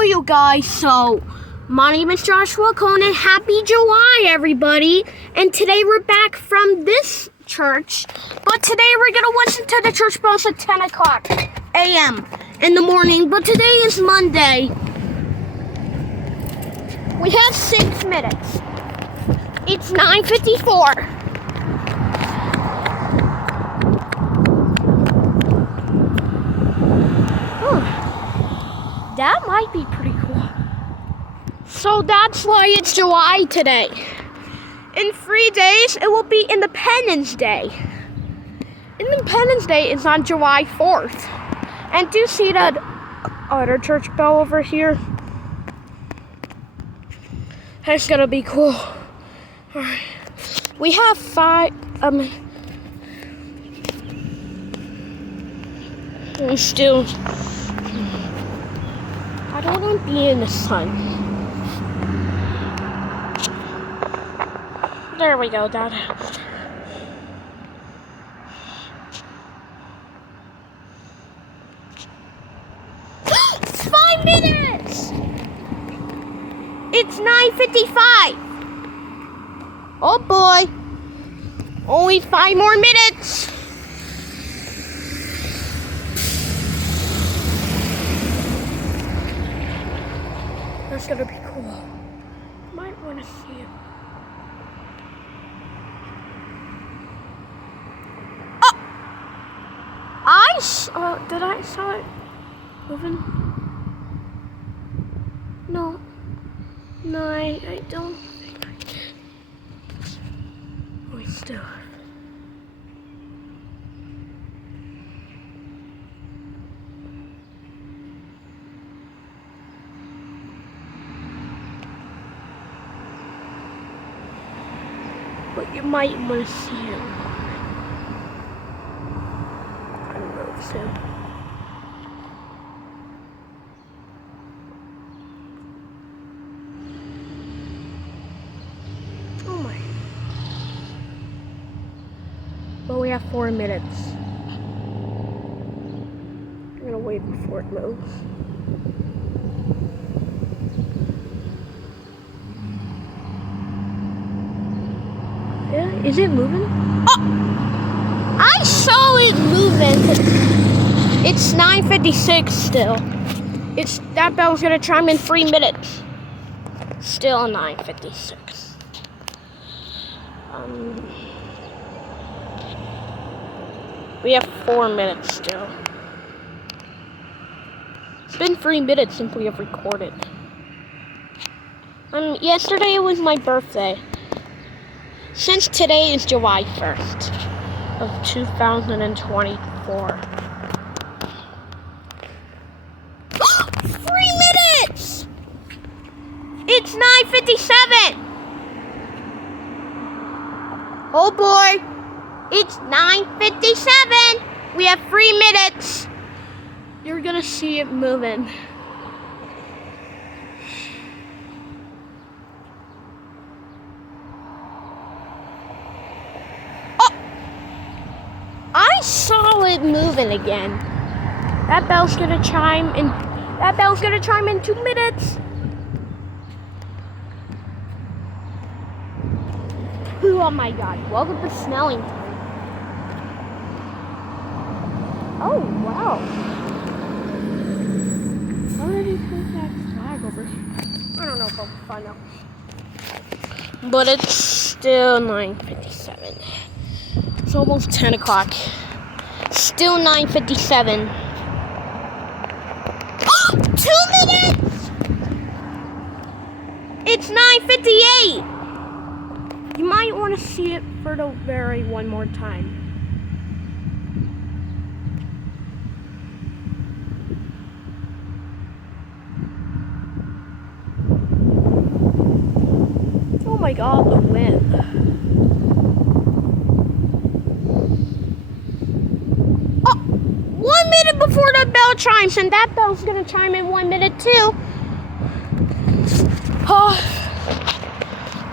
Hello, you guys. So, my name is Joshua Conan. Happy July, everybody. And today we're back from this church. But today we're going to listen to the church bells at 10 o'clock a.m. in the morning. But today is Monday. We have 6 minutes. It's 9:54. That might be pretty cool. So that's why it's July today. In 3 days, it will be Independence Day. Independence Day is on July 4th. And do you see that other church bell over here? That's gonna be cool. Alright. We have 5, we still, I don't want to be in the sun. There we go, Dad. It's 5 minutes! It's 9:55. Oh boy. Only 5 more minutes. That's gonna be cool. Might want to see it. Oh! Did I saw it moving? No. No, I don't think I did. Wait, still. But you might want to see it. I don't know if so. Oh my. But we have 4 minutes. I'm gonna wait before it moves. Yeah, is it moving? Oh! I saw it moving. It's 9:56 still. That bell's gonna chime in 3 minutes. Still 9:56. We have 4 minutes still. It's been 3 minutes since we have recorded. Yesterday was my birthday. Since today is July 1st of 2024. 3 minutes! It's 9:57. Oh boy, it's 9:57. We have 3 minutes. You're gonna see it moving. I saw it moving again. That bell's gonna chime in. That bell's gonna chime in 2 minutes. Oh my God! Welcome to Snellington. Oh wow! How did he put that flag over here? I don't know if I'll find out. But it's still 9:57. It's almost 10 o'clock. Still 9:57. 2 minutes! It's 9:58. You might want to see it for the very one more time. Oh my God, the wind. Before the bell chimes, and that bell's gonna chime in 1 minute too. Oh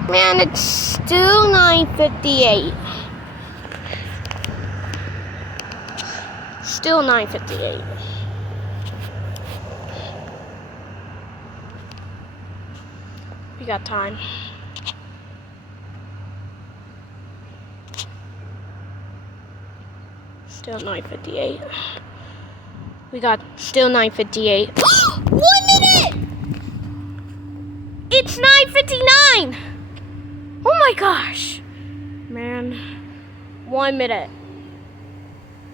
man, it's still 9:58. Still 9:58. got time. Still 9:58. We got still 9:58. 1 minute! It's 9:59! Oh my gosh. Man. 1 minute.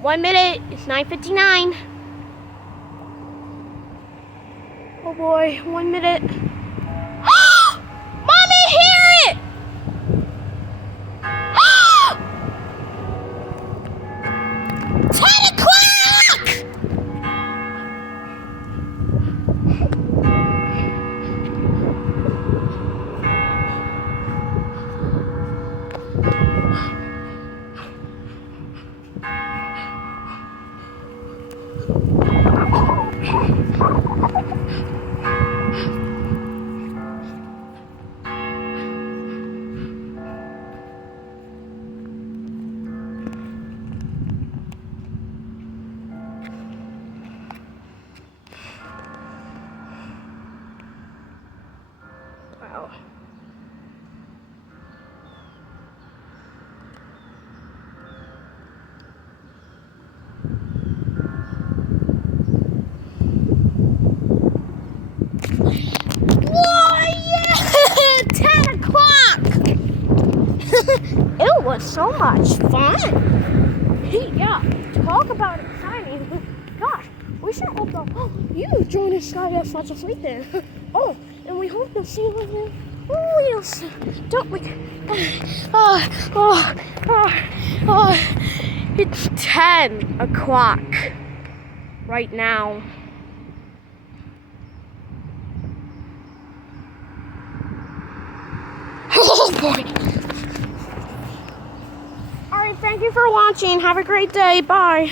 1 minute. It's 9:59. Oh boy, 1 minute. Mommy, hear it! 10 o'clock! Wow. Whoa, yeah! 10 o'clock! It was so much fun. Yeah, talk about exciting. Gosh, we should hope that you join us at such a fleet there. Oh, and we hope to see you again. Oh, yes. Don't we? It's 10 o'clock right now. Oh boy. All right, thank you for watching. Have a great day. Bye.